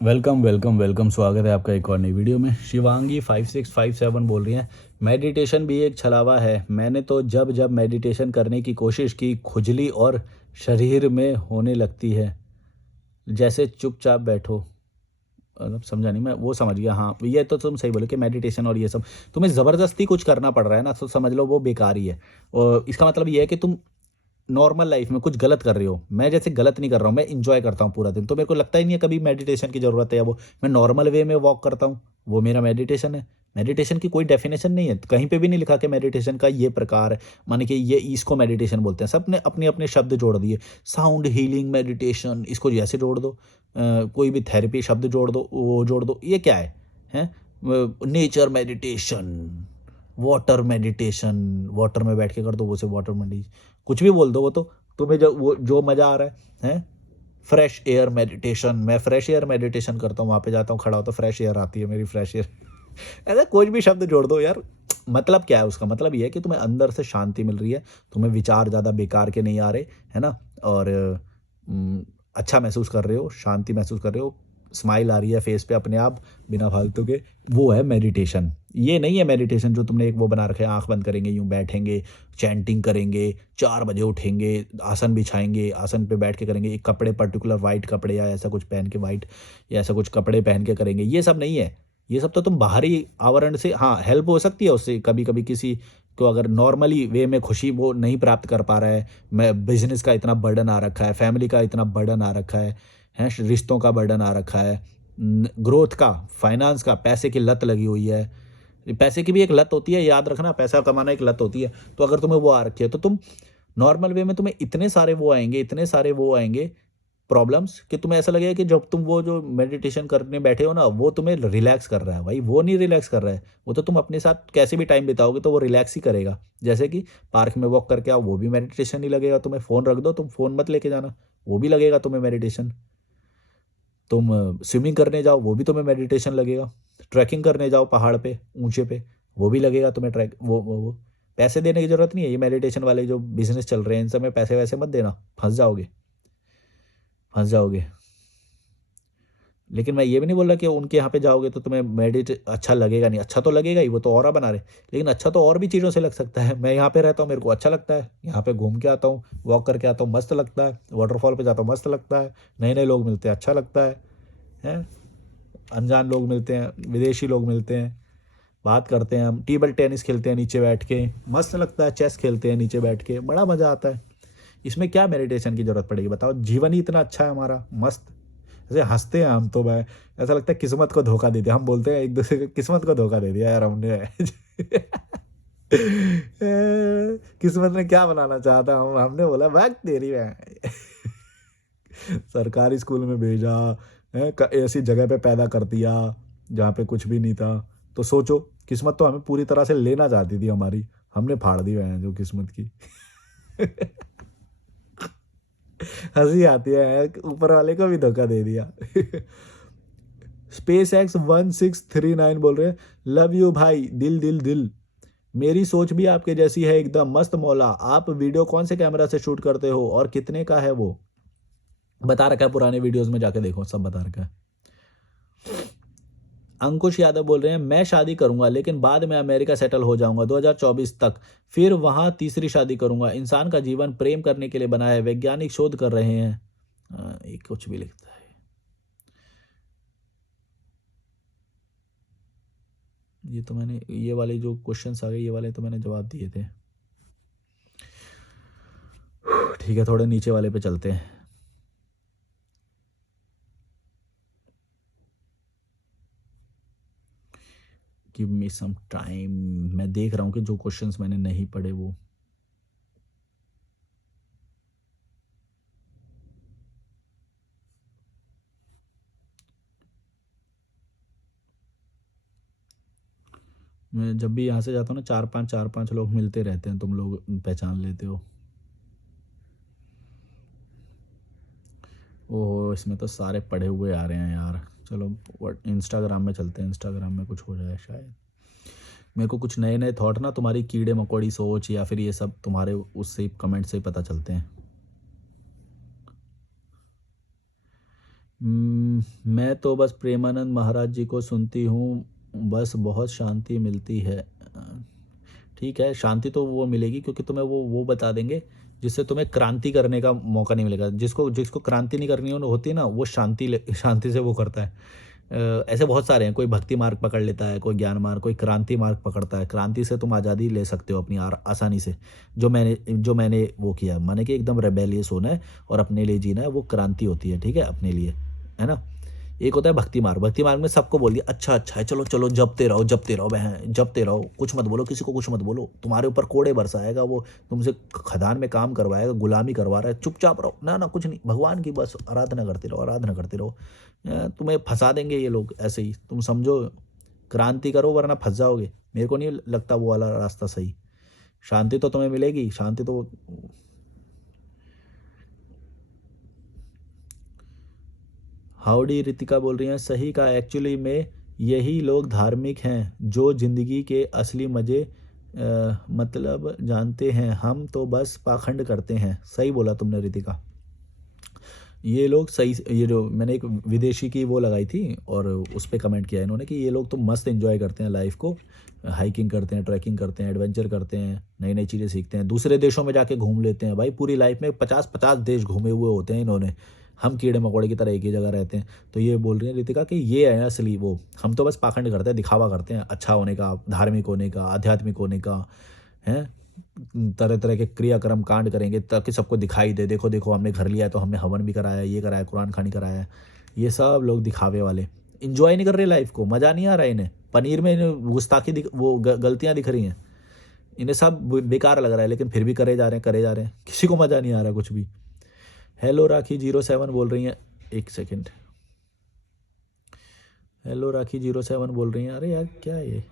Welcome welcome welcome, स्वागत है आपका एक और नई वीडियो में। शिवांगी 5657 बोल रही हैं, मेडिटेशन भी एक छलावा है। मैंने तो जब जब मेडिटेशन करने की कोशिश की, खुजली और शरीर में होने लगती है, जैसे चुपचाप बैठो। मतलब समझा नहीं मैं, वो समझ गया। हाँ, ये तो तुम सही बोले कि मेडिटेशन और ये सब तुम्हें ज़बरदस्ती कुछ करना पड़ रहा है ना, तो समझ लो वो बेकार ही है। और इसका मतलब ये है कि तुम नॉर्मल लाइफ में कुछ गलत कर रहे हो। मैं जैसे गलत नहीं कर रहा हूँ, मैं इंजॉय करता हूँ पूरा दिन, तो मेरे को लगता ही नहीं है कभी मेडिटेशन की ज़रूरत है। या वो मैं नॉर्मल वे में वॉक करता हूँ, वो मेरा मेडिटेशन है। मेडिटेशन की कोई डेफिनेशन नहीं है, कहीं पे भी नहीं लिखा कि मेडिटेशन का ये प्रकार है, माने कि ये इसको मेडिटेशन बोलते हैं। सबने अपने अपने शब्द जोड़ दिए। साउंड हीलिंग मेडिटेशन, इसको जैसे जोड़ दो। कोई भी थेरेपी शब्द जोड़ दो, वो जोड़ दो, ये क्या है? हैं? Nature meditation, water meditation, water में बैठ के कर दो, वो से वाटर मेडिटेशन, कुछ भी बोल दो। वो तो तुम्हें जो मज़ा आ रहा है, हैं? फ्रेश एयर मेडिटेशन, मैं फ्रेश एयर मेडिटेशन करता हूँ, वहाँ पे जाता हूँ, खड़ा होता, फ्रेश एयर आती है मेरी, फ्रेश एयर। ऐसा कोई भी शब्द जोड़ दो यार। मतलब क्या है उसका? मतलब ये है कि तुम्हें अंदर से शांति मिल रही है, तुम्हें विचार ज़्यादा बेकार के नहीं आ रहे, है ना? और उम, अच्छा महसूस कर रहे हो, शांति महसूस कर रहे हो, स्माइल आ रही है फेस पे अपने आप, बिना फालतू के। वो है मेडिटेशन। ये नहीं है मेडिटेशन जो तुमने एक वो बना रखा है, आँख बंद करेंगे, यूँ बैठेंगे, चैंटिंग करेंगे, 4 बजे उठेंगे, आसन बिछाएँगे, आसन पे बैठ के करेंगे, एक कपड़े पर्टिकुलर व्हाइट कपड़े या ऐसा कुछ पहन के, व्हाइट या ऐसा कुछ कपड़े पहन के करेंगे, ये सब नहीं है। ये सब तो तुम बाहरी आवरण से, हाँ, हेल्प हो सकती है उससे कभी-कभी किसी को, अगर नॉर्मली वे में खुशी वो नहीं प्राप्त कर पा रहा है, मैं बिज़नेस का इतना बर्डन आ रखा है, फैमिली का इतना बर्डन आ रखा है, हैं? रिश्तों का बर्डन आ रखा है, ग्रोथ का, फाइनेंस का, पैसे की लत लगी हुई है। पैसे की भी एक लत होती है, याद रखना, पैसा कमाना एक लत होती है। तो अगर तुम्हें वो आ रखी है, तो तुम नॉर्मल वे में तुम्हें इतने सारे वो आएँगे, इतने सारे वो आएँगे प्रॉब्लम्स, कि तुम्हें ऐसा लगेगा कि जब तुम वो जो मेडिटेशन करने बैठे हो ना, वो तुम्हें रिलैक्स कर रहा है। भाई वो नहीं रिलैक्स कर रहा है, वो तो तुम अपने साथ कैसे भी टाइम बिताओगे तो वो रिलैक्स ही करेगा। जैसे कि पार्क में वॉक करके आओ, वो भी मेडिटेशन ही लगेगा तुम्हें। फ़ोन रख दो, तुम फ़ोन मत लेके जाना, वो भी लगेगा तुम्हें मेडिटेशन। तुम स्विमिंग करने जाओ, वो भी तुम्हें मेडिटेशन लगेगा। ट्रैकिंग करने जाओ पहाड़ पे, ऊँचे पे, वो भी लगेगा तुम्हें ट्रैक वो। पैसे देने की ज़रूरत नहीं है। ये मेडिटेशन वाले जो बिज़नेस चल रहे हैं, इन सब में पैसे-वैसे मत देना, फँस जाओगे, फँस जाओगे। लेकिन मैं ये भी नहीं बोल रहा कि उनके यहाँ पे जाओगे तो तुम्हें अच्छा लगेगा नहीं, अच्छा तो लगेगा ही, वो तो ऑरा बना रहे हैं। लेकिन अच्छा तो और भी चीज़ों से लग सकता है। मैं यहाँ पे रहता हूँ, मेरे को अच्छा लगता है, यहाँ पे घूम के आता हूँ, वॉक करके आता हूँ, मस्त लगता है, वाटरफॉल पे जाता हूँ, मस्त लगता है, नए-नए लोग मिलते हैं, अच्छा लगता है, हैं? अनजान लोग मिलते हैं, विदेशी लोग मिलते हैं, बात करते हैं हम, टेबल टेनिस खेलते हैं नीचे बैठ के, मस्त लगता है, चेस खेलते हैं नीचे बैठ के, बड़ा मज़ा आता है। इसमें क्या मेडिटेशन की ज़रूरत पड़ेगी बताओ? जीवन ही इतना अच्छा है हमारा, मस्त। ऐसे हँसते हैं हम तो, मैं ऐसा लगता है किस्मत को धोखा दे दिया। हम बोलते हैं एक-दूसरे को, किस्मत को धोखा दे दिया यार हमने। किस्मत ने क्या बनाना चाहा था, हम हमने बोला भाग तेरी भैं। सरकारी स्कूल में भेजा, हैं? ऐसी जगह पे पैदा कर दिया, जहाँ पे कुछ भी नहीं था। तो सोचो, किस्मत तो हमें पूरी तरह से लेना चाहती थी हमारी, हमने फाड़ दी भैं जो किस्मत की। हँसी आती है, ऊपर वाले को भी धोखा दे दिया। स्पेस एक्स 1639 बोल रहे हैं, लव यू भाई, दिल दिल दिल। मेरी सोच भी आपके जैसी है एकदम मस्त मौला। आप वीडियो कौन से कैमरा से शूट करते हो और कितने का है वो? बता रखा है, पुराने वीडियोस में जाके देखो, सब बता रखा है। अंकुश यादव बोल रहे हैं, मैं शादी करूंगा लेकिन बाद में अमेरिका सेटल हो जाऊंगा 2024 तक, फिर वहां तीसरी शादी करूंगा। इंसान का जीवन प्रेम करने के लिए बना है, वैज्ञानिक शोध कर रहे हैं। ये कुछ भी लिखता है। ये तो मैंने, ये वाले जो क्वेश्चंस आ गए, ये वाले तो मैंने जवाब दिए थे। ठीक है, थोड़े नीचे वाले पे चलते हैं। गिव मी सम टाइम, मैं देख रहा हूँ कि जो क्वेश्चंस मैंने नहीं पढ़े वो। मैं जब भी यहाँ से जाता हूँ ना, चार पांच लोग मिलते रहते हैं, तुम लोग पहचान लेते हो। ओहो, इसमें तो सारे पढ़े हुए आ रहे हैं यार। चलो इंस्टाग्राम में चलते हैं, इंस्टाग्राम में कुछ हो जाए शायद। मेरे को कुछ नए नए थॉट ना, तुम्हारी कीड़े मकोड़ी सोच या फिर ये सब तुम्हारे उससे कमेंट से ही पता चलते हैं। मैं तो बस प्रेमानंद महाराज जी को सुनती हूँ, बस बहुत शांति मिलती है। ठीक है, शांति तो वो मिलेगी क्योंकि तुम्हें वो बता देंगे जिससे तुम्हें क्रांति करने का मौका नहीं मिलेगा। जिसको जिसको क्रांति नहीं करनी होती है ना, वो शांति से वो करता है। ऐसे बहुत सारे हैं, कोई भक्ति मार्ग पकड़ लेता है, कोई ज्ञान मार्ग, कोई क्रांति मार्ग पकड़ता है। क्रांति से तुम आज़ादी ले सकते हो अपनी आसानी से। जो मैंने वो किया, माने कि एकदम रेबेलियस होना है और अपने लिए जीना है, वो क्रांति होती है। ठीक है, अपने लिए, है ना। एक होता है भक्ति मार्ग। भक्ति मार्ग में सबको बोल दिया अच्छा अच्छा है, चलो चलो जपते रहो बहन, जपते रहो, कुछ मत बोलो, किसी को कुछ मत बोलो, तुम्हारे ऊपर कोड़े बरसाएगा वो, तुमसे खदान में काम करवाएगा, गुलामी करवा रहा है, चुपचाप रहो, ना ना कुछ नहीं, भगवान की बस आराधना करते रहो, आराधना करते रहो। तुम्हें फंसा देंगे ये लोग ऐसे ही, तुम समझो क्रांति करो वरना फंस जाओगे। मेरे को नहीं लगता वो वाला रास्ता सही। शांति तो तुम्हें मिलेगी, शांति तो। हाउडी रितिका बोल रही हैं, सही कहा, एक्चुअली में यही लोग धार्मिक हैं जो जिंदगी के असली मज़े मतलब जानते हैं। हम तो बस पाखंड करते हैं। सही बोला तुमने रितिका। ये लोग सही, ये जो मैंने एक विदेशी की वो लगाई थी और उस पे कमेंट किया इन्होंने कि ये लोग तो मस्त एंजॉय करते हैं लाइफ को, हाइकिंग करते हैं, ट्रैकिंग करते हैं, एडवेंचर करते हैं, नई नई चीज़ें सीखते हैं, दूसरे देशों में जाके घूम लेते हैं। भाई पूरी लाइफ में 50-50 देश घूमे हुए होते हैं इन्होंने। हम कीड़े मकोड़े की तरह एक ही जगह रहते हैं। तो ये बोल रही है रितिका कि ये है असली वो, हम तो बस पाखंड करते हैं, दिखावा करते हैं अच्छा होने का, धार्मिक होने का, आध्यात्मिक होने का, हैं। तरह तरह के क्रियाक्रम कांड करेंगे ताकि सबको दिखाई दे, देखो देखो हमने घर लिया है तो हमने हवन भी कराया, ये कराया, कुरान खानी कराया है। ये सब लोग दिखावे वाले, इंजॉय नहीं कर रहे लाइफ को, मज़ा नहीं आ रहा इन्हें। पनीर में इन्हें गुस्ताखी गलतियाँ दिख रही हैं, इन्हें सब बेकार लग रहा है, लेकिन फिर भी करे जा रहे हैं, करे जा रहे हैं, किसी को मज़ा नहीं आ रहा कुछ भी। हेलो राखी 07 बोल रही हैं, एक सेकेंड। हेलो राखी 07 बोल रही हैं, अरे यार क्या है ये।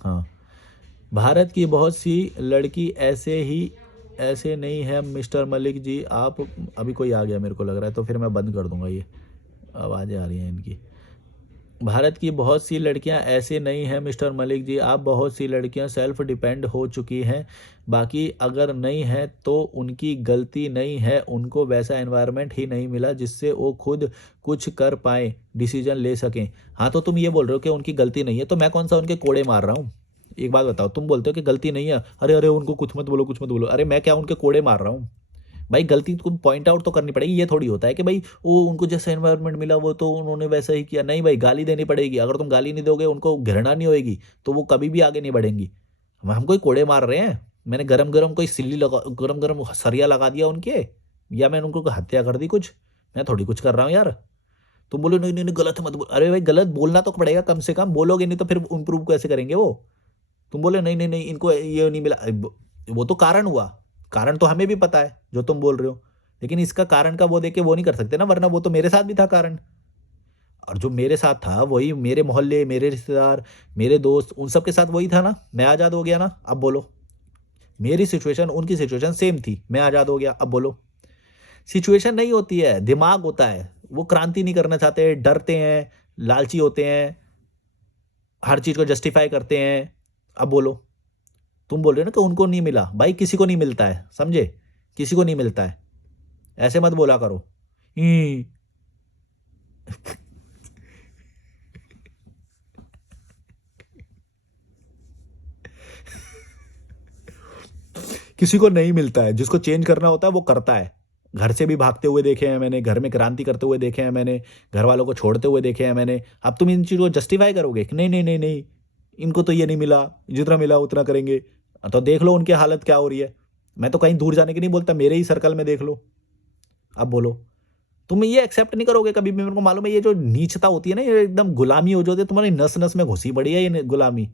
हाँ, भारत की बहुत सी लड़की ऐसे नहीं है मिस्टर मलिक जी आप। अभी कोई आ गया मेरे को लग रहा है, तो फिर मैं बंद कर दूंगा, ये आवाज़ें आ रही हैं इनकी। भारत की बहुत सी लड़कियां ऐसे नहीं हैं मिस्टर मलिक जी आप, बहुत सी लड़कियां सेल्फ डिपेंड हो चुकी हैं। बाकी अगर नहीं है तो उनकी गलती नहीं है, उनको वैसा एनवायरनमेंट ही नहीं मिला जिससे वो खुद कुछ कर पाएँ, डिसीजन ले सकें। हाँ, तो तुम ये बोल रहे हो कि उनकी गलती नहीं है, तो मैं कौन सा उनके कोड़े मार रहा हूँ। एक बात बताओ, तुम बोलते हो कि गलती नहीं है, अरे अरे उनको कुछ मत बोलो, कुछ मत बोलो, अरे मैं क्या उनके कोड़े मार रहा हूँ। भाई गलती तो पॉइंट आउट तो करनी पड़ेगी, ये थोड़ी होता है कि भाई वो उनको जैसा एनवायरनमेंट मिला वो तो उन्होंने वैसा ही किया। नहीं भाई, गाली देनी पड़ेगी। अगर तुम गाली नहीं दोगे, उनको घृणा नहीं होएगी, तो वो कभी भी आगे नहीं बढ़ेंगी। हम कोई कोड़े मार रहे हैं, मैंने गरम गरम कोई सिल्ली लगा, गरम गरम सरिया लगा दिया उनके, या मैंने उनको हत्या कर दी कुछ, मैं थोड़ी कुछ कर रहा हूँ यार। तुम बोलो नहीं नहीं नहीं गलत मत बोल, अरे भाई गलत बोलना तो पड़ेगा कम से कम, बोलोगे नहीं तो फिर इम्प्रूव कैसे करेंगे वो। तुम बोले नहीं नहीं नहीं इनको ये नहीं मिला, वो तो कारण हुआ, कारण तो हमें भी पता है जो तुम बोल रहे हो, लेकिन इसका कारण का वो देके वो नहीं कर सकते ना, वरना वो तो मेरे साथ भी था कारण। और जो मेरे साथ था वही मेरे मोहल्ले, मेरे रिश्तेदार, मेरे दोस्त, उन सब के साथ वही था ना। मैं आज़ाद हो गया ना, अब बोलो। मेरी सिचुएशन उनकी सिचुएशन सेम थी, मैं आज़ाद हो गया, अब बोलो। सिचुएशन नहीं होती है, दिमाग होता है। वो क्रांति नहीं करना चाहते, डरते हैं, लालची होते हैं, हर चीज़ को जस्टिफाई करते हैं। अब बोलो, तुम बोल रहे हो ना कि उनको नहीं मिला, भाई किसी को नहीं मिलता है, समझे, किसी को नहीं मिलता है, ऐसे मत बोला करो। "ई, किसी को नहीं मिलता है, जिसको चेंज करना होता है वो करता है। घर से भी भागते हुए देखे हैं मैंने, घर में क्रांति करते हुए देखे हैं मैंने, घर वालों को छोड़ते हुए देखे हैं मैंने। अब तुम इन चीज़ों को जस्टिफाई करोगे कि नहीं नहीं नहीं नहीं, इनको तो ये नहीं मिला, जितना मिला उतना करेंगे। तो देख लो उनकी हालत क्या हो रही है। मैं तो कहीं दूर जाने की नहीं बोलता, मेरे ही सर्कल में देख लो। अब बोलो, तुम ये एक्सेप्ट नहीं करोगे कभी भी। मेरे को मालूम है ये जो नीचता होती है ना, ये एकदम गुलामी हो जाती है, तुम्हारी नस नस में घुसी पड़ी है ये गुलामी।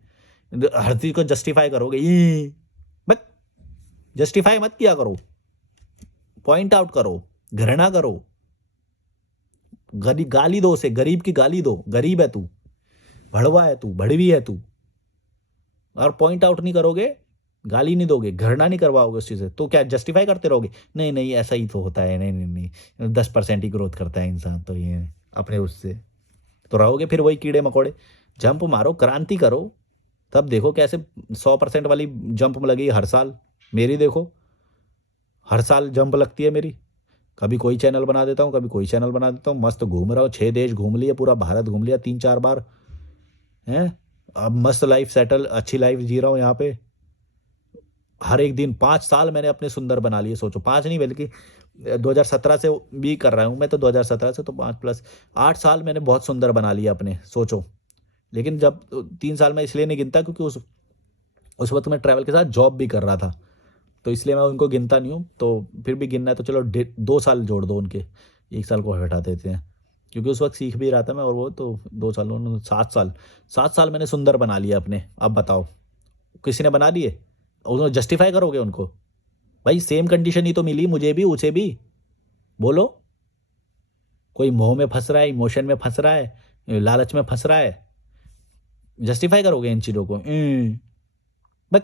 हर चीज को जस्टिफाई करोगे, ई बट जस्टिफाई मत किया करो, पॉइंट आउट करो, घृणा करो, गरीब गाली दो उसे, गरीब की गाली दो, गरीब है तू, भड़वा है तू, भड़वी है तू, और पॉइंट आउट नहीं करोगे, गाली नहीं दोगे, घृणा नहीं करवाओगे उस चीज़ से, तो क्या जस्टिफाई करते रहोगे, नहीं नहीं ऐसा ही तो होता है, नहीं नहीं नहीं 10% ही ग्रोथ करता है इंसान, तो ये अपने उससे तो रहोगे फिर वही कीड़े मकोड़े। जंप मारो, क्रांति करो, तब देखो कैसे 100% वाली जंप लगेगी हर साल। मेरी देखो, हर साल जंप लगती है मेरी। कभी कोई चैनल बना देता हूँ, कभी कोई चैनल बना देता हूँ, मस्त घूम रहा हूँ, 6 देश घूम लिए, पूरा भारत घूम लिया 3-4 बार, हैं। अब मस्त लाइफ सेटल, अच्छी लाइफ जी रहा हूँ यहाँ पे। हर एक दिन 5 साल मैंने अपने सुंदर बना लिए, सोचो 5 नहीं बल्कि 2017 से भी कर रहा हूँ मैं, तो 2017 से तो 5 प्लस 8 साल मैंने बहुत सुंदर बना लिए अपने, सोचो। लेकिन जब 3 साल मैं इसलिए नहीं गिनता क्योंकि उस वक़्त मैं ट्रैवल के साथ जॉब भी कर रहा था, तो इसलिए मैं उनको गिनता नहीं हूँ। तो फिर भी गिनना है तो चलो 2 साल जोड़ दो उनके, 1 साल को हटा देते हैं। क्योंकि उस वक़्त सीख भी रहा था मैं, और वो तो 2 साल, उन्होंने 7 साल मैंने सुंदर बना लिए अपने। अब बताओ, किसी ने बना दिए? उन्होंने जस्टिफ़ाई करोगे उनको? भाई सेम कंडीशन ही तो मिली मुझे भी, उसे भी। बोलो, कोई मोह में फँस रहा है, इमोशन में फँस रहा है, लालच में फँस रहा है, जस्टिफ़ाई करोगे इन चीज़ों को? बट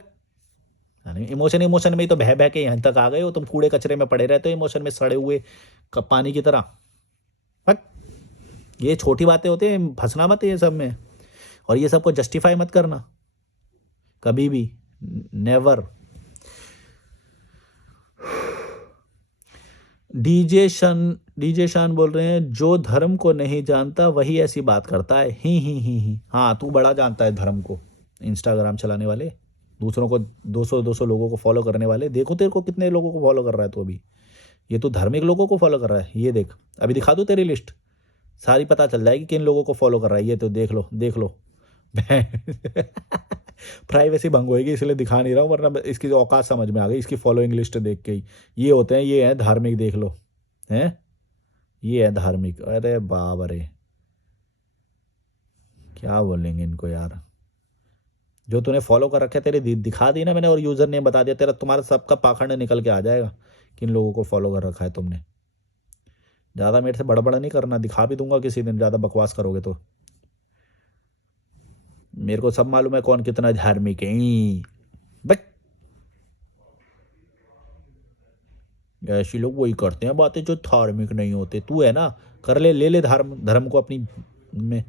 अरे इमोशन इमोशन में ही तो बह बह के यहाँ तक आ गए हो तुम, कूड़े कचरे में पड़े रहते हो इमोशन में, सड़े हुए पानी की तरह। बट ये छोटी बातें होती हैं, फंसना मत ये सब में, और ये सबको जस्टिफाई मत करना कभी भी, नेवर। डीजे शान बोल रहे हैं, जो धर्म को नहीं जानता वही ऐसी बात करता है, ही। हाँ, तू बड़ा जानता है धर्म को। इंस्टाग्राम चलाने वाले, दूसरों को 200 लोगों को फॉलो करने वाले, देखो तेरे को कितने लोगों को फॉलो कर रहा है तू अभी। ये तो धार्मिक लोगों को फॉलो कर रहा है, ये देख, अभी दिखा दूँ तेरी लिस्ट, सारी पता चल जाएगी किन लोगों को फॉलो कर रहा है, ये तो देख लो देख लो। प्राइवेसी भंग होएगी इसलिए दिखा नहीं रहा हूँ, वरना इसकी जो औकात समझ में आ गई इसकी फॉलोइंग लिस्ट देख के ही। ये होते हैं, ये है धार्मिक, देख लो, हैं, ये है धार्मिक। अरे बाप रे, क्या बोलेंगे इनको यार। जो तूने फॉलो कर रखे तेरे दिखा दी ना मैंने, और यूज़र नेम बता दिया तेरा, तुम्हारा सबका पाखंड निकल के आ जाएगा किन लोगों को फॉलो कर रखा है तुमने। ज़्यादा मेरे से बड़बड़ नहीं करना, दिखा भी दूंगा किसी दिन, ज़्यादा बकवास करोगे तो। मेरे को सब मालूम है कौन कितना धार्मिक है। बट ऐसी लोग वही करते हैं बातें जो धार्मिक नहीं होते। तू है ना, कर ले, ले धर्म, धर्म को अपनी में।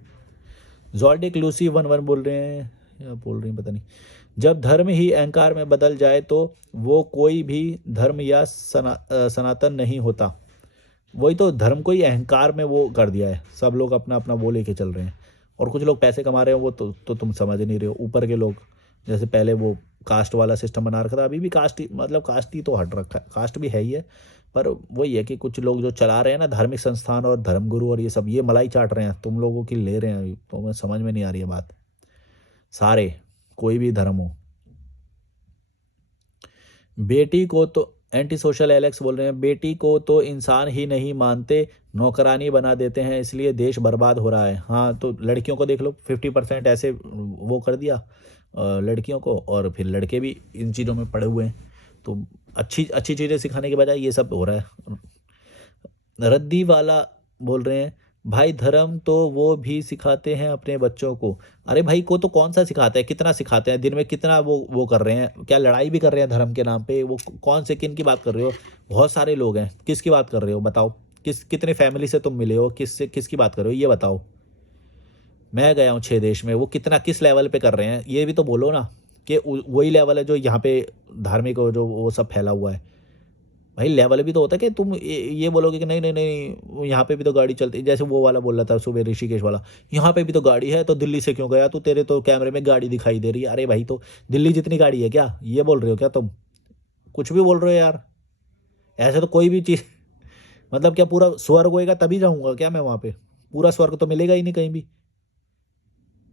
जॉर्डिक लूसी 11 बोल रहे हैं, या बोल रही हैं पता नहीं। जब धर्म ही अहंकार में बदल जाए तो वो कोई भी धर्म या सनातन नहीं होता। वही तो, धर्म को ही अहंकार में वो कर दिया है, सब लोग अपना अपना वो लेके चल रहे हैं, और कुछ लोग पैसे कमा रहे हैं, वो तो तुम समझ नहीं रहे हो। ऊपर के लोग, जैसे पहले वो कास्ट वाला सिस्टम बना रखा था, अभी भी कास्ट ही, मतलब कास्ट ही तो हट रखा है, कास्ट भी है ही है, पर वही है कि कुछ लोग जो चला रहे हैं ना धार्मिक संस्थान और धर्मगुरु और ये सब, ये मलाई चाट रहे हैं, तुम लोगों की ले रहे हैं, तो मैं समझ में नहीं आ रही है बात। सारे, कोई भी धर्म हो। बेटी को तो, एंटी सोशल एलेक्स बोल रहे हैं, बेटी को तो इंसान ही नहीं मानते, नौकरानी बना देते हैं, इसलिए देश बर्बाद हो रहा है। हाँ, तो लड़कियों को देख लो, 50% ऐसे वो कर दिया लड़कियों को, और फिर लड़के भी इन चीज़ों में पड़े हुए हैं। तो अच्छी अच्छी चीज़ें सिखाने के बजाय ये सब हो रहा है। रद्दी वाला बोल रहे हैं, भाई धर्म तो वो भी सिखाते हैं अपने बच्चों को। अरे भाई को तो कौन सा सिखाते हैं, कितना सिखाते हैं, दिन में कितना वो कर रहे हैं, क्या लड़ाई भी कर रहे हैं धर्म के नाम पे? वो कौन से, किन की बात कर रहे हो? बहुत सारे लोग हैं, किसकी बात कर रहे हो बताओ? कितने फैमिली से तुम मिले हो, किसकी बात कर रहे हो ये बताओ? मैं गया हूँ 6 देश में, वो कितना किस लेवल पे कर रहे हैं ये भी तो बोलो ना, कि वही लेवल है जो यहाँ पे धार्मिक जो वो सब फैला हुआ है। भाई लेवल भी तो होता है कि तुम ये बोलोगे कि नहीं नहीं नहीं, यहाँ पे भी तो गाड़ी चलती है, जैसे वो वाला बोल रहा था सुबह ऋषिकेश वाला, यहाँ पे भी तो गाड़ी है, तो दिल्ली से क्यों गया तू, तेरे तो कैमरे में गाड़ी दिखाई दे रही है। अरे भाई, तो दिल्ली जितनी गाड़ी है क्या, ये बोल रहे हो क्या तुम? कुछ भी बोल रहे हो यार, ऐसे तो कोई भी चीज़ मतलब क्या पूरा स्वर्ग होएगा तभी जाऊँगा क्या मैं वहाँ पे? पूरा स्वर्ग तो मिलेगा ही नहीं कहीं भी,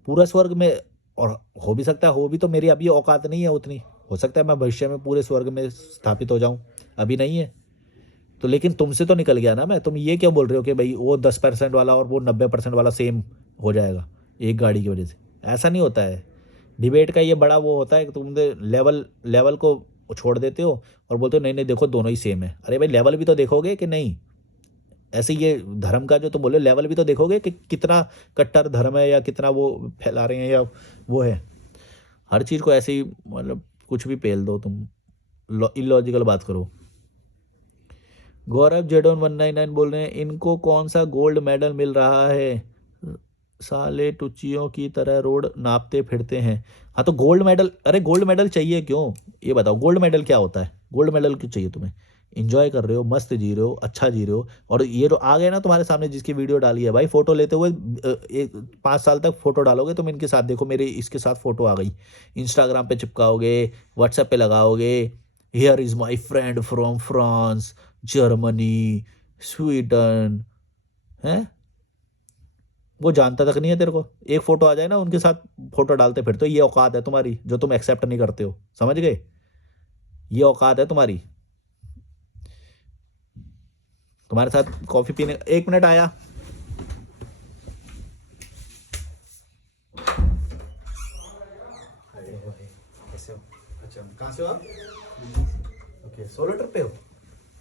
पूरा स्वर्ग में। और हो भी सकता है, हो भी तो मेरी अभी औकात नहीं है उतनी, हो सकता है मैं भविष्य में पूरे स्वर्ग में स्थापित हो जाऊँ, अभी नहीं है। तो लेकिन तुमसे तो निकल गया ना मैं, तुम ये क्यों बोल रहे हो कि भाई वो 10% वाला और वो 90% वाला सेम हो जाएगा एक गाड़ी की वजह से? ऐसा नहीं होता है। डिबेट का ये बड़ा वो होता है कि तुम लेवल लेवल को छोड़ देते हो और बोलते हो नहीं नहीं देखो दोनों ही सेम है। अरे भाई लेवल भी तो देखोगे कि नहीं? ऐसे ये धर्म का जो तुम बोले, लेवल भी तो देखोगे कि कितना कट्टर धर्म है, या कितना वो फैला रहे हैं, या वो है। हर चीज़ को ऐसे ही मतलब कुछ भी पेल दो तुम, इलॉजिकल बात करो। गौरव जेडोन 199 बोल रहे हैं, इनको कौन सा गोल्ड मेडल मिल रहा है, साले टुच्चियों की तरह रोड नापते फिरते हैं। हाँ तो गोल्ड मेडल, अरे गोल्ड मेडल चाहिए क्यों ये बताओ? गोल्ड मेडल क्या होता है? गोल्ड मेडल क्यों चाहिए तुम्हें? इंजॉय कर रहे हो, मस्त जी रहे हो, अच्छा जी रहे हो। और ये जो आ गए ना तुम्हारे सामने जिसकी वीडियो डाली है भाई, फोटो लेते हुए एक 5 साल तक फोटो डालोगे तुम इनके साथ, देखो मेरे इसके साथ फोटो आ गई, इंस्टाग्राम पे चिपकाओगे, व्हाट्सएप पे लगाओगे, here is my friend from France, Germany, Sweden, है। वो जानता तक नहीं है तेरे को, एक फोटो आ जाए ना उनके साथ फोटो डालते फिर, तो ये औकात है तुम्हारी जो तुम एक्सेप्ट नहीं करते हो, समझ गए? ये औकात है तुम्हारी। तुम्हारे साथ कॉफी पीने, 1 मिनट आया। कैसे हो? अच्छा, कहाँ से हो आप? ओके, सोलो ट्रिप पे हो?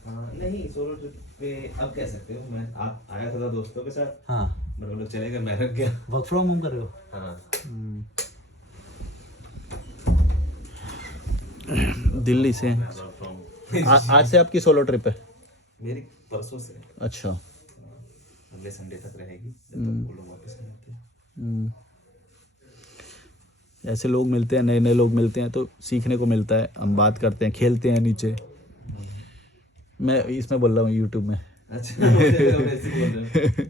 नहीं, सोलो ट्रिप पे अब कह सकते हो। मैं आप आया था दोस्तों के साथ, हाँ, बट वो लोग चले गए, मैं रख गया। वर्क फ्रॉम होम कर रहे हो? हाँ, दिल्ली से? मैं वर्क फ्रॉम आज से आपकी सोलो ट्रिप है? मेरी परसों से अच्छा। अगले संडे तक रहेगी, जब तक वो लोग वापस नहीं आते। हम्म, ऐसे लोग मिलते हैं, नए नए लोग मिलते हैं तो सीखने को मिलता है, हम बात करते हैं, खेलते हैं नीचे। मैं इसमें बोल रहा हूँ यूट्यूब में। अच्छा, मुझे लगा वैसे ही बोल रहे हो।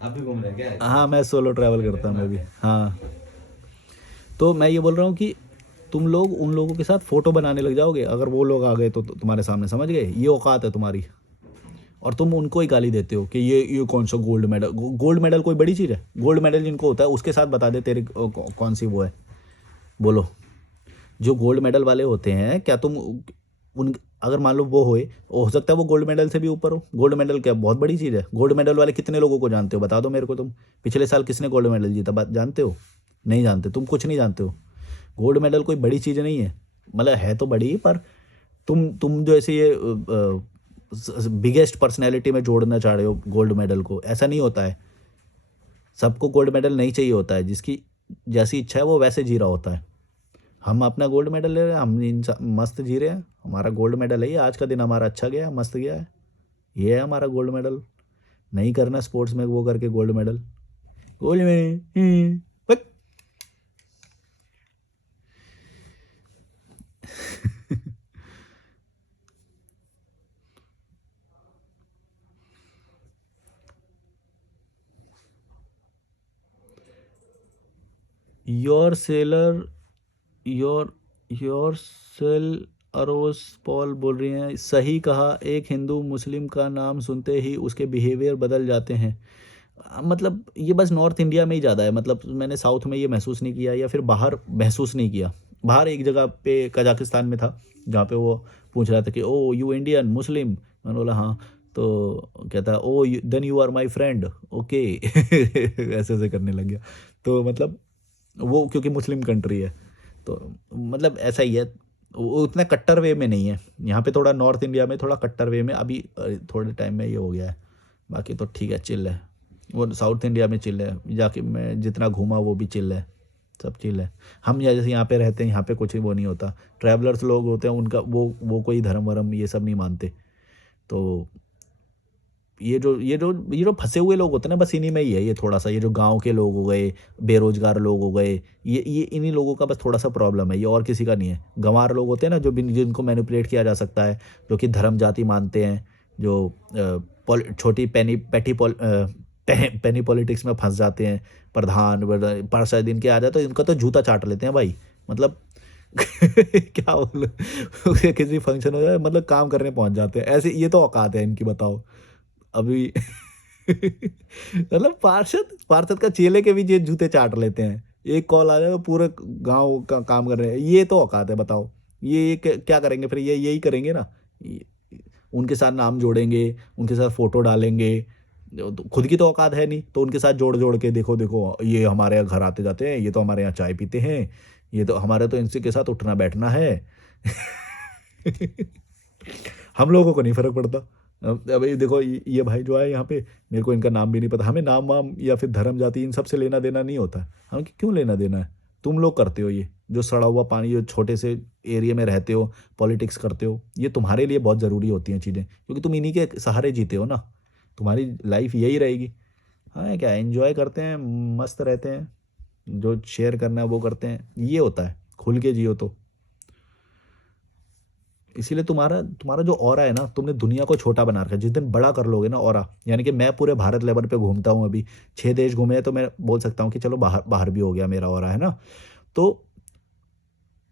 आप भी घूम रहे हैं क्या? हाँ, मैं सोलो ट्रैवल करता हूँ मैं भी। हाँ, तो मैं ये बोल रहा हूँ कि तुम लोग उन लोगों के साथ फ़ोटो बनाने लग जाओगे अगर वो लोग आ गए तो तुम्हारे सामने, समझ गए? ये औकात है तुम्हारी। और तुम उनको ही गाली देते हो कि ये कौन सा गोल्ड मेडल, गोल्ड मेडल कोई बड़ी चीज़ है? गोल्ड मेडल जिनको होता है उसके साथ बता दे तेरे कौन सी वो है, बोलो। जो गोल्ड मेडल वाले होते हैं, क्या तुम उन, अगर मान लो वो होए, हो सकता है वो गोल्ड मेडल से भी ऊपर हो। गोल्ड मेडल क्या बहुत बड़ी चीज़ है? गोल्ड मेडल वाले कितने लोगों को जानते हो, बता दो मेरे को तुम। पिछले साल किसने गोल्ड मेडल जीता, बात जानते हो? नहीं जानते, तुम कुछ नहीं जानते हो। गोल्ड मेडल कोई बड़ी चीज़ नहीं है, मतलब है तो बड़ी, पर तुम जो ऐसे ये बिगेस्ट पर्सनैलिटी में जोड़ना चाह रहे हो गोल्ड मेडल को, ऐसा नहीं होता है। सबको गोल्ड मेडल नहीं चाहिए होता है, जिसकी जैसी इच्छा है वो वैसे जी रहा होता है। हम अपना गोल्ड मेडल ले रहे हैं, हम मस्त जी रहे हैं, हमारा गोल्ड मेडल है ये, आज का दिन हमारा अच्छा गया, मस्त गया है, ये है हमारा गोल्ड मेडल। नहीं करना स्पोर्ट्स में वो करके गोल्ड मेडल, गोल्ड में your seller, your your sale अरोस पॉल बोल रही हैं, सही कहा, एक हिंदू मुस्लिम का नाम सुनते ही उसके बिहेवियर बदल जाते हैं। मतलब ये बस नॉर्थ इंडिया में ही ज़्यादा है, मतलब मैंने साउथ में ये महसूस नहीं किया, या फिर बाहर महसूस नहीं किया। बाहर एक जगह पे कजाकिस्तान में था जहाँ पे वो पूछ रहा था कि ओ यू इंडियन मुस्लिम, मैंने बोला हाँ, तो कहता oh then you are my friend, okay. ऐसे ऐसे करने लग गया। तो मतलब वो क्योंकि मुस्लिम कंट्री है, तो मतलब ऐसा ही है, वो उतने कट्टर वे में नहीं है। यहाँ पे थोड़ा नॉर्थ इंडिया में थोड़ा कट्टर वे में अभी थोड़े टाइम में ये हो गया है। बाकी तो ठीक है, चिल है। वो साउथ इंडिया में चिल है, जाके मैं जितना घूमा वो भी चिल है, सब चिल है। हम जैसे यहाँ पे रहते हैं, यहाँ पे कुछ ही वो नहीं होता। ट्रैवलर्स लोग होते हैं, उनका वो कोई धर्म वरम ये सब नहीं मानते। तो ये जो फंसे हुए लोग होते हैं ना, बस इन्हीं में ही है ये थोड़ा सा, ये जो गांव के लोग हो गए, बेरोजगार लोग हो गए, ये इन्हीं लोगों का बस थोड़ा सा प्रॉब्लम है, ये और किसी का नहीं है। गंवार लोग होते हैं ना, जो जिनको मैनिपुलेट किया जा सकता है, जो कि धर्म जाति मानते हैं, जो छोटी पेनी पॉलिटिक्स में फंस जाते हैं, प्रधान 5 दिन के आ जाए तो इनका तो जूता चाट लेते हैं भाई, मतलब क्या बोल, किसी फंक्शन हो जाए मतलब काम करने पहुंच जाते हैं ऐसे, ये तो औकात है इनकी, बताओ अभी। मतलब पार्षद पार्षद का चेले के भी ये जूते चाट लेते हैं, एक कॉल आ जाए तो पूरे गांव का काम कर रहे हैं, ये तो औकात है, बताओ। ये क्या करेंगे फिर, ये यही करेंगे ना, ये- उनके साथ नाम जोड़ेंगे, उनके साथ फोटो डालेंगे, तो खुद की तो औकात है नहीं, तो उनके साथ जोड़ जोड़ के देखो देखो ये हमारे यहाँ घर आते जाते हैं, ये तो हमारे यहाँ चाय पीते हैं, ये तो हमारे तो इनसे के साथ उठना बैठना है। हम लोगों को नहीं फर्क पड़ता। अब ये देखो, ये भाई जो है यहाँ पे, मेरे को इनका नाम भी नहीं पता, हमें नाम वाम या फिर धर्म जाति इन सब से लेना देना नहीं होता, हमें क्यों लेना देना है? तुम लोग करते हो ये जो सड़ा हुआ पानी, जो छोटे से एरिया में रहते हो, पॉलिटिक्स करते हो, ये तुम्हारे लिए बहुत ज़रूरी होती हैं चीज़ें, क्योंकि तुम इन्हीं के सहारे जीते हो ना, तुम्हारी लाइफ यही रहेगी। हाँ, क्या एंजॉय करते हैं, मस्त रहते हैं, जो शेयर करना है वो करते हैं, ये होता है, खुल के जियो तो। इसीलिए तुम्हारा तुम्हारा जो ऑरा है ना, तुमने दुनिया को छोटा बना रखा है। जिस दिन बड़ा कर लोगे ना ऑरा, यानी कि मैं पूरे भारत लेवल पे घूमता हूँ अभी, 6 देश घूमे हैं, तो मैं बोल सकता हूँ कि चलो बाहर बाहर भी हो गया मेरा ऑरा, है ना। तो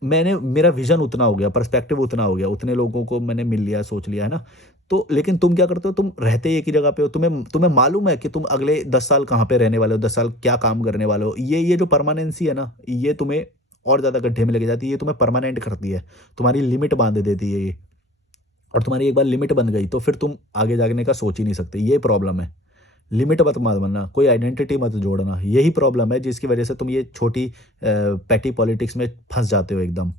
मैंने मेरा विजन उतना हो गया, पर्सपेक्टिव उतना हो गया, उतने लोगों को मैंने मिल लिया, सोच लिया, है ना। तो लेकिन तुम क्या करते हो, तुम रहते ही एक ही जगह पे हो, तुम्हें तुम्हें मालूम है कि तुम अगले 10 साल कहाँ पे रहने वाले हो, 10 साल क्या काम करने वाले हो। ये जो परमानेंसी है ना, ये तुम्हें और ज़्यादा गड्ढे में लेके जाती है, ये तुम्हें परमानेंट करती है, तुम्हारी लिमिट बांध देती है ये। और तुम्हारी एक बार लिमिट बन गई तो फिर तुम आगे जाने का सोच ही नहीं सकते, ये प्रॉब्लम है। लिमिट मत मत बनना, कोई आइडेंटिटी मत जोड़ना, यही प्रॉब्लम है जिसकी वजह से तुम ये छोटी पैटी पॉलिटिक्स में फंस जाते हो एकदम।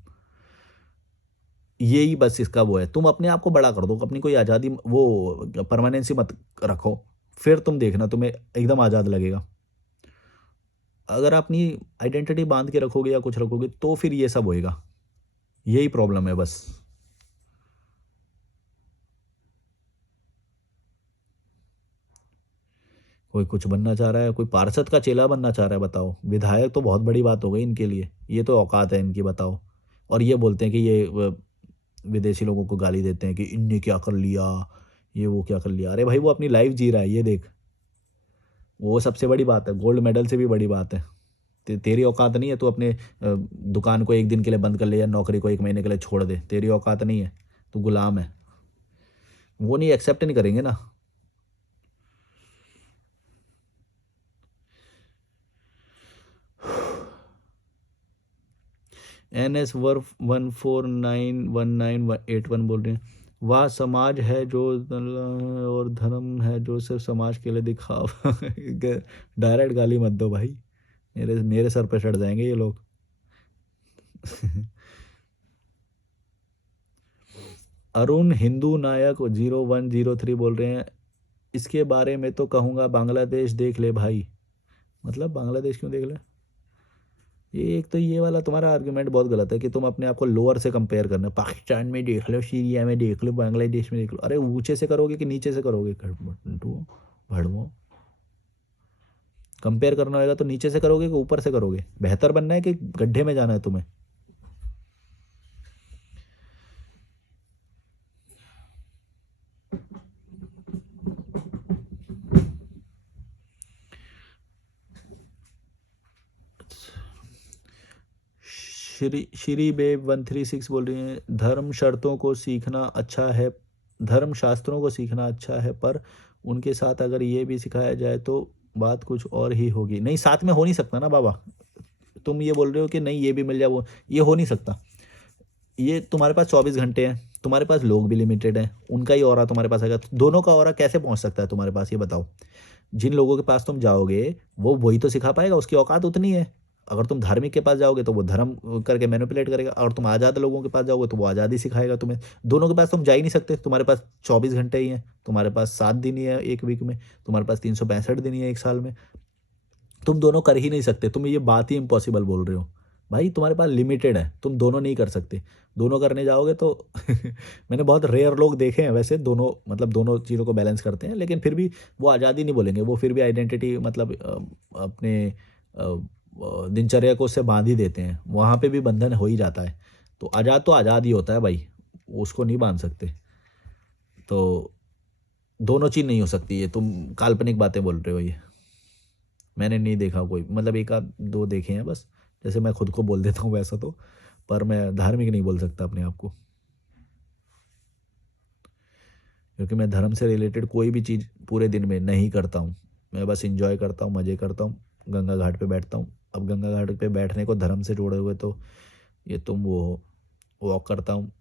यही बस इसका वो है, तुम अपने आप को बड़ा कर दो, अपनी कोई आज़ादी वो परमानेंसी मत रखो, फिर तुम देखना तुम्हें एकदम आज़ाद लगेगा। अगर अपनी आइडेंटिटी बांध के रखोगे या कुछ रखोगे तो फिर ये सब होएगा, यही प्रॉब्लम है बस। कोई कुछ बनना चाह रहा है, कोई पार्षद का चेला बनना चाह रहा है, बताओ। विधायक तो बहुत बड़ी बात हो गई इनके लिए, ये तो औकात है इनकी, बताओ। और ये बोलते हैं कि ये विदेशी लोगों को गाली देते हैं कि इनने क्या कर लिया, ये वो क्या कर लिया। अरे भाई वो अपनी लाइफ जी रहा है, ये देख, वो सबसे बड़ी बात है, गोल्ड मेडल से भी बड़ी बात है। तेरी औकात नहीं है तू अपने दुकान को एक दिन के लिए बंद कर ले या नौकरी को 1 महीने के लिए छोड़ दे, तेरी औकात नहीं है, तू गुलाम है। वो नहीं एक्सेप्ट नहीं करेंगे ना। NS वर्फ 1491981 बोल रहे हैं, वाह समाज है जो और धर्म है जो सिर्फ समाज के लिए दिखाव। डायरेक्ट गाली मत दो भाई, मेरे मेरे सर पे चढ़ जाएंगे ये लोग। अरुण हिंदू नायक 0103 बोल रहे हैं, इसके बारे में तो कहूँगा बांग्लादेश देख ले भाई। मतलब बांग्लादेश क्यों देख ले? ये एक तो ये वाला तुम्हारा आर्गुमेंट बहुत गलत है कि तुम अपने आप को लोअर से कंपेयर करना, पाकिस्तान में देख लो, सीरिया में देख लो, बांग्लादेश में देख लो। अरे ऊंचे से करोगे कि नीचे से करोगे? भड़वो, कंपेयर करना होगा तो नीचे से करोगे कि ऊपर से करोगे? बेहतर बनना है कि गड्ढे में जाना है तुम्हें? श्री बेब 136 बोल रही हैं, धर्म शर्तों को सीखना अच्छा है, धर्म शास्त्रों को सीखना अच्छा है, पर उनके साथ अगर ये भी सिखाया जाए तो बात कुछ और ही होगी। नहीं, साथ में हो नहीं सकता ना बाबा। तुम ये बोल रहे हो कि नहीं ये भी मिल जाए, वो ये हो नहीं सकता। ये तुम्हारे पास 24 घंटे हैं, तुम्हारे पास लोग भी लिमिटेड हैं, उनका ही ऑरा तुम्हारे पास आएगा, दोनों का ऑरा कैसे पहुंच सकता है तुम्हारे पास, ये बताओ। जिन लोगों के पास तुम जाओगे वो वही तो सिखा पाएगा, उसकी औकात उतनी है। अगर तुम धार्मिक के पास जाओगे तो वो धर्म करके मैनिपुलेट करेगा, और तुम आज़ाद लोगों के पास जाओगे तो वो आज़ादी सिखाएगा तुम्हें। दोनों के पास तुम जा ही नहीं सकते, तुम्हारे पास 24 घंटे ही हैं, तुम्हारे पास 7 दिन ही है एक वीक में, तुम्हारे पास 365 दिन ही है एक साल में। तुम दोनों कर ही नहीं सकते, तुम ये बात ही इम्पॉसिबल बोल रहे हो भाई। तुम्हारे पास लिमिटेड है, तुम दोनों नहीं कर सकते। दोनों करने जाओगे तो मैंने बहुत रेयर लोग देखे हैं वैसे, दोनों मतलब दोनों चीज़ों को बैलेंस करते हैं, लेकिन फिर भी वो आज़ादी नहीं बोलेंगे, वो फिर भी आइडेंटिटी मतलब अपने दिनचर्या को उससे बांध ही देते हैं, वहाँ पे भी बंधन हो ही जाता है। तो आज़ाद ही होता है भाई, उसको नहीं बांध सकते। तो दोनों चीज़ नहीं हो सकती, ये तुम काल्पनिक बातें बोल रहे हो। ये मैंने नहीं देखा कोई, मतलब एक आध दो देखे हैं बस, जैसे मैं खुद को बोल देता हूँ वैसा तो, पर मैं धार्मिक नहीं बोल सकता अपने आप को, क्योंकि मैं धर्म से रिलेटेड कोई भी चीज़ पूरे दिन में नहीं करता हूँ। मैं बस इंजॉय करता हूँ, मज़े करता हूँ, गंगा घाट पे बैठता हूँ। अब गंगा घाट पे बैठने को धर्म से जोड़े हुए तो ये तुम वो वॉक करता हूँ।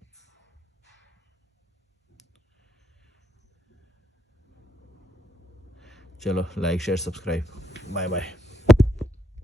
चलो, like share subscribe, bye bye.